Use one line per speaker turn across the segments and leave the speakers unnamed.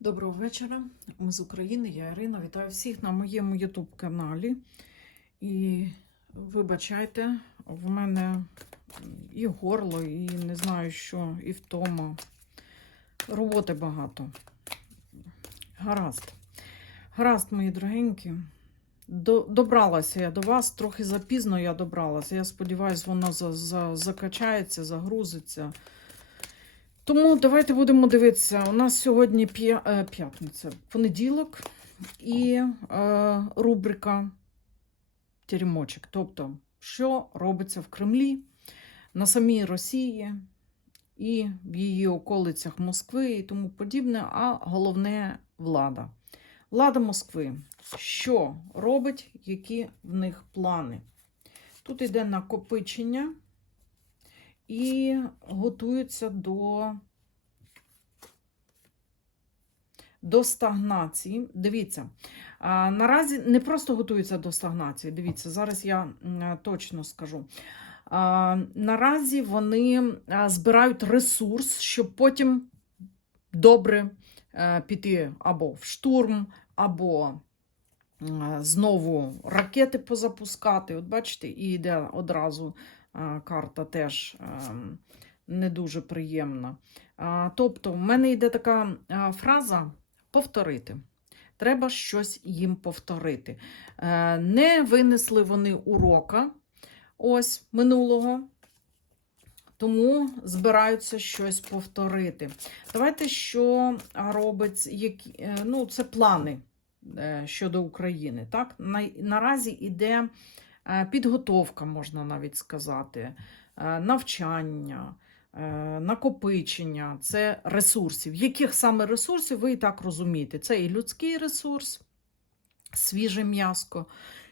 Доброго вечора. Ми з України, я Ірина. Вітаю всіх на моєму YouTube каналі. І вибачайте, в мене і горло, і не знаю що, і втома. Роботи багато. Гаразд. Гаразд, мої дорогенькі. До, добралася я до вас, трохи запізно я добралася. Я сподіваюся, воно за, за, закачається, загрузиться. Тому давайте будемо дивитися. У нас сьогодні е, п'ятниця, понеділок і е, рубрика Теремочок. Тобто, що робиться в Кремлі, на самій Росії і в її околицях Москви і тому подібне, а головне влада. Влада Москви. Що робить, які в них плани? Тут йде накопичення і готуються до, до стагнації. Дивіться, наразі не просто готуються до стагнації. Дивіться, зараз я точно скажу. Наразі вони збирають ресурс, щоб потім добре е, піти або в штурм, або знову ракети позапускати. От бачите, і йде одразу карта теж ем, не дуже приємна. Тобто, в мене йде така фраза повторити. Треба щось їм повторити. Е, Не винесли вони урока ось минулого, тому збираються щось повторити. Давайте, що робить, які, е, ну, це плани е, щодо України. Так? Наразі йде е, підготовка, можна навіть сказати, е, навчання, е, накопичення, це ресурсів. Яких саме ресурсів, ви і так розумієте. Це і людський ресурс, свіже м'яско,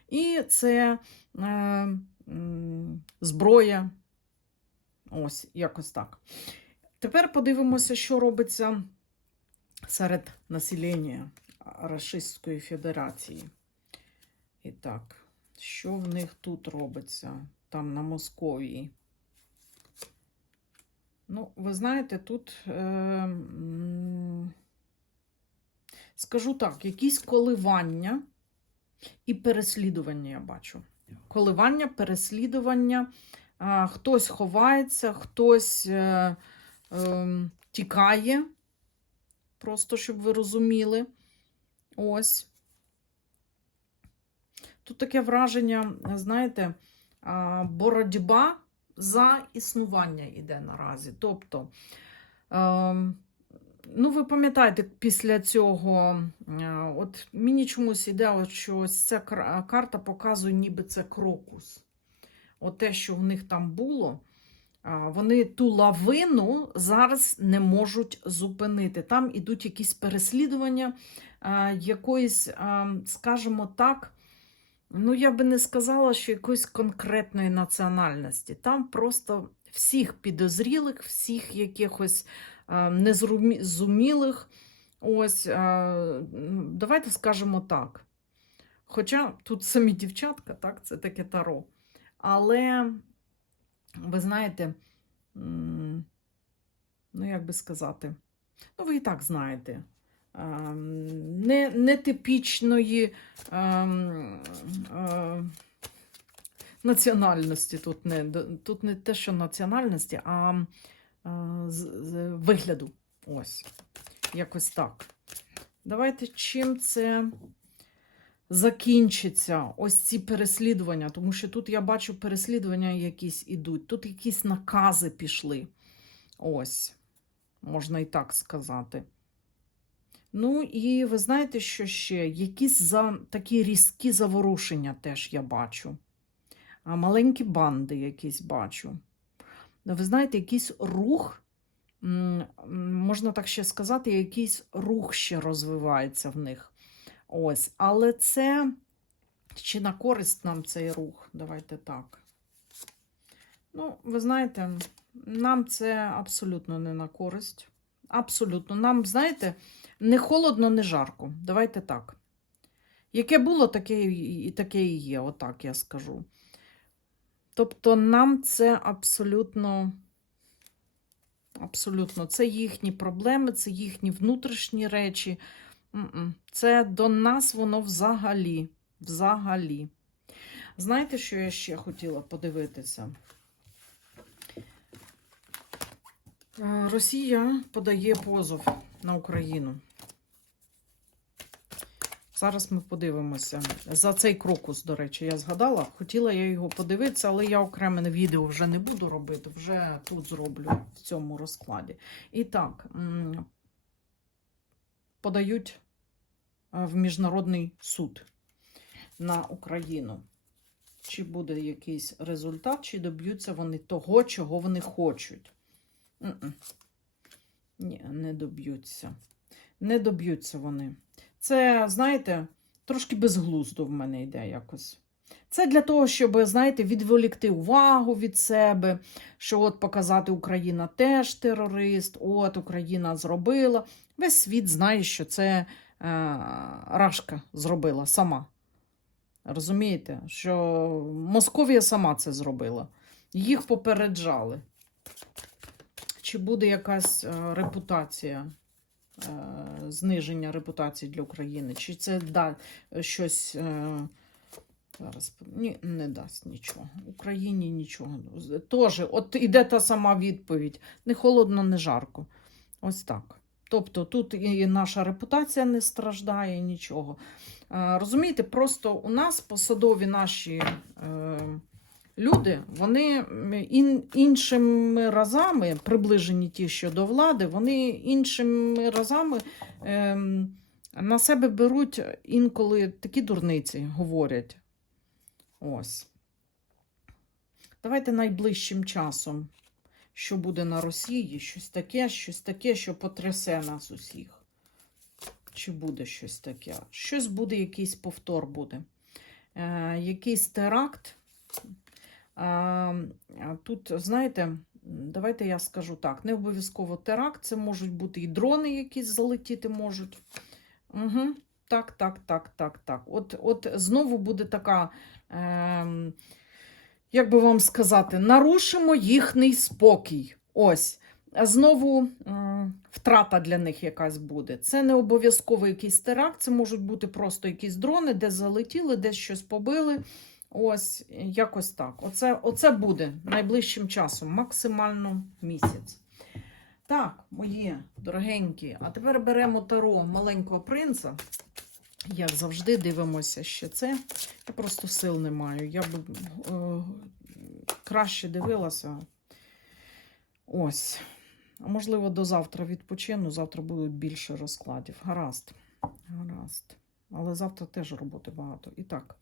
і це е, зброя. Ось, якось так. Тепер подивимося, що робиться серед населення Російської Федерації. І так, що в них тут робиться, там на Московії? Ну, ви знаєте, тут, е, скажу так, якісь коливання і переслідування я бачу. Коливання, переслідування. А, хтось ховається, хтось е, е, тікає, просто щоб ви розуміли. Ось. Тут таке враження, знаєте, боротьба за існування йде наразі. Тобто, ем, ну, ви пам'ятаєте, після цього, е, от мені чомусь іде, от що ось ця карта показує, ніби це крокус. От те, що в них там було, вони ту лавину зараз не можуть зупинити. Там ідуть якісь переслідування якоїсь, скажімо так, ну я би не сказала, що якоїсь конкретної національності. Там просто всіх підозрілих, всіх якихось а, незрозумілих. Ось, м, давайте скажемо так. Хоча тут самі дівчатка, так, це таке таро. Але, ви знаєте, ну, як би сказати, ну, ви і так знаєте, ем, не, нетипічної ем, е, національності тут не, тут не те, що національності, а з, з вигляду. Ось, якось так. Давайте чим це закінчиться ось ці переслідування, тому що тут я бачу переслідування якісь ідуть, тут якісь накази пішли. Ось, можна і так сказати. Ну, і ви знаєте, що ще? Якісь за, такі різкі заворушення теж я бачу. Маленькі банди якісь бачу. Ви знаєте, якийсь рух, можна так ще сказати, якийсь рух ще розвивається в них. Ось, але це чи на користь нам цей рух? Давайте так. Ну, ви знаєте, нам це абсолютно не на користь. Абсолютно. Нам, знаєте, не холодно, не жарко. Давайте так. Яке було, таке і таке і є, отак я скажу. Тобто, нам це абсолютно Абсолютно, це їхні проблеми, це їхні внутрішні речі. Це до нас воно взагалі. Взагалі. Знаєте, що я ще хотіла подивитися? Е, Росія подає позов на Україну. Зараз ми подивимося. За цей крокус, до речі, я згадала. Хотіла я його подивитися, але я окреме відео вже не буду робити, вже тут зроблю в цьому розкладі. І так, подають е, в Міжнародний суд на Україну. Чи буде якийсь результат, чи доб'ються вони того, чого вони хочуть. Ні, не доб'ються. Не доб'ються вони. Це, знаєте, трошки безглуздо в мене йде якось. Це для того, щоб, знаєте, відволікти увагу від себе, що от показати Україна теж терорист, от Україна зробила. Весь світ знає, що це е, Рашка зробила сама. Розумієте, що Московія сама це зробила. Їх попереджали. Чи буде якась е, репутація, зниження репутації для України? Чи це да, щось е, зараз ні, не дасть нічого. Україні нічого. Тож, от іде та сама відповідь: не холодно, не жарко. Ось так. Тобто тут і наша репутація не страждає, нічого. Е, Розумієте, просто у нас посадові наші е, люди, вони ін, іншими разами, приближені ті, що до влади, вони іншими разами е, на себе беруть інколи такі дурниці говорять. Ось. Давайте найближчим часом, що буде на Росії, щось таке, щось таке, що потрясе нас усіх. Чи буде щось таке? Щось буде, якийсь повтор буде. Е, якийсь теракт. Тут, знаєте, давайте я скажу так: не обов'язково теракт, це можуть бути і дрони, якісь залетіти можуть. Угу. Так, так, так, так, так. От, от знову буде така. Е, як би вам сказати, нарушимо їхній спокій. Ось. Знову м, втрата для них якась буде. Це не обов'язково якийсь теракт, це можуть бути просто якісь дрони, де залетіли, десь щось побили. Ось, якось так. Оце, оце буде найближчим часом, максимально місяць. Так, мої дорогенькі, а тепер беремо таро маленького принца. Як завжди, дивимося ще це. Я просто сил не маю. Я б е, краще дивилася. Ось. А можливо, до завтра відпочину. Завтра будуть більше розкладів. Гаразд. Гаразд. Але завтра теж роботи багато. І так,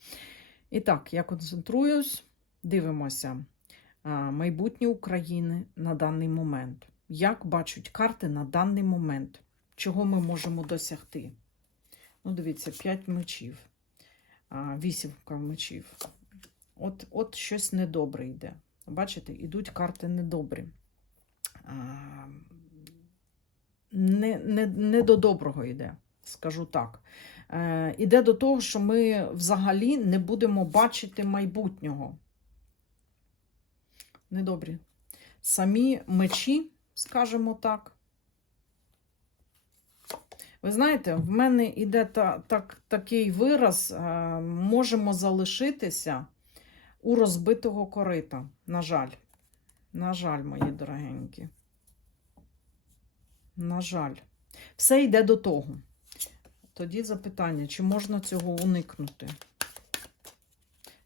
І так я концентруюсь, дивимося майбутнє України на даний момент. Як бачать карти на даний момент, чого ми можемо досягти? Ну, дивіться, 5 мечів, вісімка мечів. От, от щось недобре йде. Бачите, ідуть карти недобрі. Не, не, не до доброго йде, скажу так. Е, іде до того, що ми взагалі не будемо бачити майбутнього. Недобрі. Самі мечі, скажімо так. Ви знаєте, в мене йде та, так, такий вираз, е, можемо залишитися у розбитого корита. На жаль. На жаль, мої дорогенькі. На жаль. Все йде до того. Тоді запитання, чи можна цього уникнути?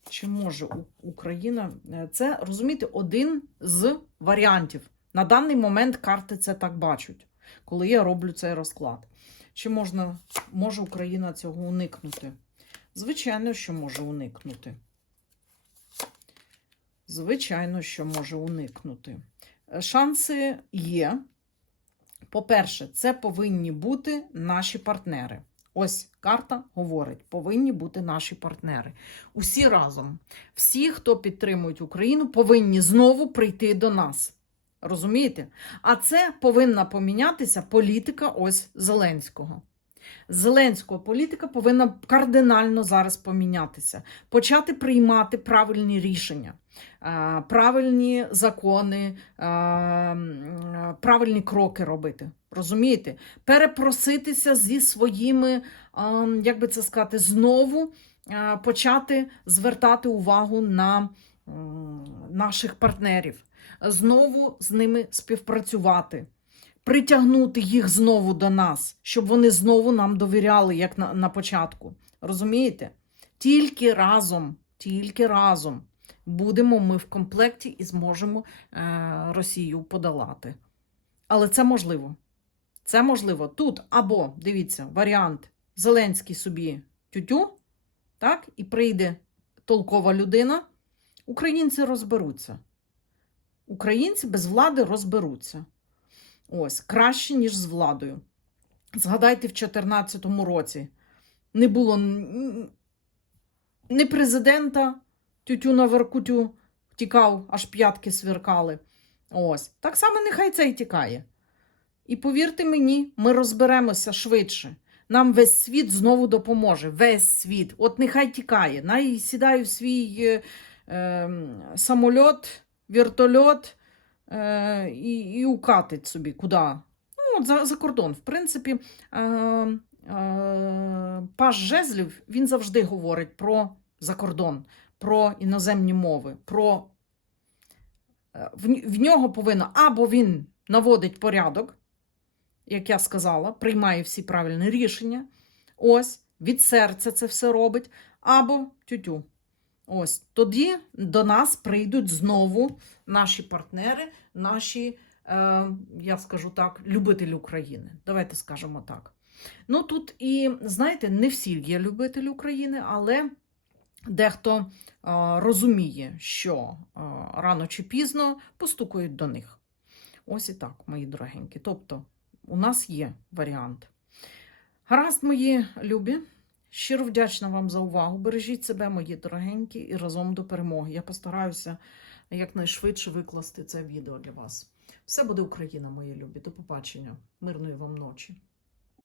Чи може Україна. е, Це, розумієте, один з варіантів. На даний момент карти це так бачать, коли я роблю цей розклад. Чи можна, може Україна цього уникнути? Звичайно, що може уникнути. Звичайно, що може уникнути. Е, Шанси є. По-перше, це повинні бути наші партнери. Ось карта говорить: повинні бути наші партнери. Усі разом, всі, хто підтримують Україну, повинні знову прийти до нас. Розумієте? А це повинна помінятися політика ось Зеленського. Зеленського політика повинна кардинально зараз помінятися, почати приймати правильні рішення, е, правильні закони, е, правильні кроки робити. Розумієте? Перепроситися зі своїми, е, як би це сказати, знову е, почати звертати увагу на наших партнерів, знову з ними співпрацювати притягнути їх знову до нас, щоб вони знову нам довіряли, як на, на початку. Розумієте? Тільки разом, тільки разом будемо ми в комплекті і зможемо е, Росію подолати. Але це можливо. Це можливо тут або, дивіться, варіант Зеленський собі тютю, так, і прийде толкова людина. Українці розберуться. Українці без влади розберуться. Ось, краще, ніж з владою. Згадайте, в 2014 році не було ні президента, тютю на Веркутю тікав, аж п'ятки сверкали. Ось. Так само нехай це і тікає. І повірте мені, ми розберемося швидше. Нам весь світ знову допоможе. Весь світ. От нехай тікає. Най сідає в свій е, е, самольот, вертольот е, і, і укатить собі куди. Ну, от за, за кордон. В принципі, е, е, паш Жезлів він завжди говорить про закордон, про іноземні мови, про е, в, в нього повинно або він наводить порядок, як я сказала, приймає всі правильні рішення. Ось, від серця це все робить, або тютю. Ось тоді до нас прийдуть знову наші партнери, наші, е, я скажу так, любителі України. Давайте скажемо так. Ну тут і знаєте, не всі є любителі України, але дехто е, розуміє, що е, рано чи пізно постукають до них. Ось і так, мої дорогенькі. Тобто, у нас є варіант. Гаразд, мої любі. Щиро вдячна вам за увагу. Бережіть себе, мої дорогенькі, і разом до перемоги. Я постараюся якнайшвидше викласти це відео для вас. Все буде Україна, мої любі. До побачення. Мирної вам ночі.